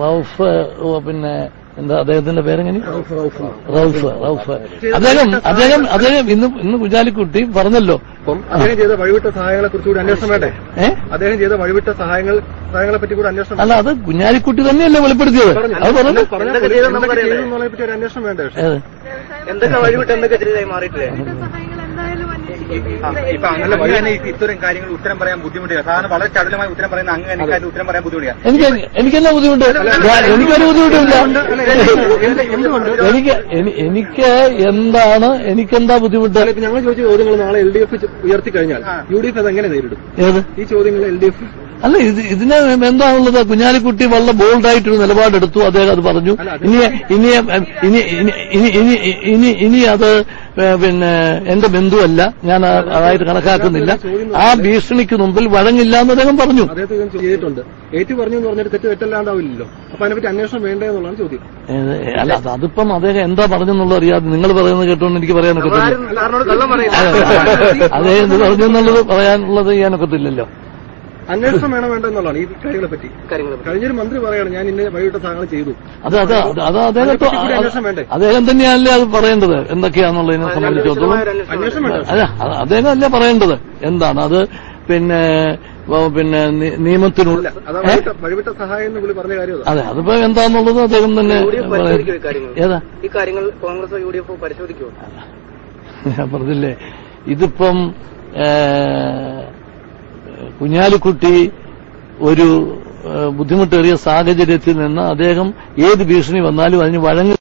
റൌഫ് പിന്നെ എന്താ അദ്ദേഹത്തിന്റെ പേരെങ്ങനെ റൌഫ് അദ്ദേഹം ഇന്ന് കുഞ്ഞാലിക്കുട്ടി പറഞ്ഞല്ലോ. അദ്ദേഹം ചെയ്ത വഴിവിട്ട സഹായങ്ങളെ കുറിച്ചുകൂടി അന്വേഷണം വേണ്ടേ? അദ്ദേഹം ചെയ്ത വഴിവിട്ട സഹായങ്ങളെ പറ്റി കൂടി അന്വേഷണം. അല്ല, അത് കുഞ്ഞാലിക്കുട്ടി തന്നെയല്ലേ വെളിപ്പെടുത്തിയത്. അത് പറഞ്ഞു പറ്റി ഒരു അന്വേഷണം വേണ്ടേ? എന്തൊക്കെ വഴിവിട്ട് എന്തൊക്കെ ചെയ്തായി മാറിയിട്ടില്ലേ? ഇപ്പൊ അങ്ങനെ ഇത്തരം കാര്യങ്ങൾ ഉത്തരം പറയാൻ ബുദ്ധിമുട്ടില്ല. സാധാരണ വളരെ ചടുലമായി ഉത്തരം പറയുന്ന അങ്ങനെ ഉത്തരം പറയാൻ ബുദ്ധിമുട്ടില്ല. എനിക്കെന്നാ ബുദ്ധിമുട്ട്? എനിക്കൊരു ബുദ്ധിമുട്ടില്ല. എനിക്ക് എന്താണ്, എനിക്കെന്താ ബുദ്ധിമുട്ട്? ഞങ്ങൾ ചോദിച്ച ചോദ്യങ്ങൾ നാളെ LDF ഉയർത്തി കഴിഞ്ഞാൽ UDF അതെങ്ങനെ നേരിടും? ഏത് ഈ ചോദ്യങ്ങൾ LDF അല്ല, ഇതിന് എന്താണുള്ളത്? കുഞ്ഞാലിക്കുട്ടി വളരെ ബോൾഡായിട്ടൊരു നിലപാടെടുത്തു. അദ്ദേഹം അത് പറഞ്ഞു. ഇനി അത് പിന്നെ എന്റെ ബന്ധുവല്ല, ഞാൻ അതായിട്ട് കണക്കാക്കുന്നില്ല. ആ ഭീഷണിക്ക് മുമ്പിൽ വഴങ്ങില്ല എന്ന് അദ്ദേഹം പറഞ്ഞു. അദ്ദേഹം ചെയ്തിട്ടുണ്ട്. ഏറ്റു പറഞ്ഞു എന്ന് പറഞ്ഞിട്ട് തെറ്റല്ലാണ്ടാവില്ലല്ലോ. അപ്പൊ അതിനെപ്പറ്റി അന്വേഷണം വേണ്ടേ എന്നുള്ളതാണ് ചോദ്യം. അല്ല, അതിപ്പം അദ്ദേഹം എന്താ പറഞ്ഞെന്നുള്ളത് അറിയാതെ നിങ്ങൾ പറയുന്നത് കേട്ടോണ്ട് എനിക്ക് പറയാനൊക്കത്തില്ല. അദ്ദേഹം എന്ത് പറഞ്ഞു എന്നുള്ളത് പറയാനുള്ളത് ചെയ്യാനൊക്കത്തില്ലല്ലോ. അന്വേഷണം വേണം വേണ്ട എന്നുള്ളതാണ് ഈ കാര്യങ്ങളെ പറ്റി. കഴിഞ്ഞൊരു മന്ത്രി പറയാണ് ഞാൻ ഇന്ന വഴിവിട്ട സാധനങ്ങൾ ചെയ്തു. അത് അദ്ദേഹം തന്നെയല്ലേ അത് പറയേണ്ടത് എന്തൊക്കെയാണെന്നുള്ളതിനെ സംബന്ധിച്ചിടത്തോളം. അല്ല, അദ്ദേഹം അല്ലേ പറയേണ്ടത് എന്താണ് അത്. പിന്നെ നിയമത്തിനുള്ള വഴിവിട്ട സഹായം എന്ന് പറഞ്ഞ കാര്യം. അതെ, അതിപ്പോ എന്താന്നുള്ളത് അദ്ദേഹം തന്നെ ഏതാ ഈ കാര്യങ്ങൾ കോൺഗ്രസ് UDF പരിശോധിക്കുമോ? ഞാൻ പറഞ്ഞില്ലേ, ഇതിപ്പം കുഞ്ഞാലിക്കുട്ടി ഒരു ബുദ്ധിമുട്ടേറിയ സാഹചര്യത്തിൽ നിന്ന് അദ്ദേഹം ഏത് ഭീഷണി വന്നാലും അതിന് വഴങ്ങുക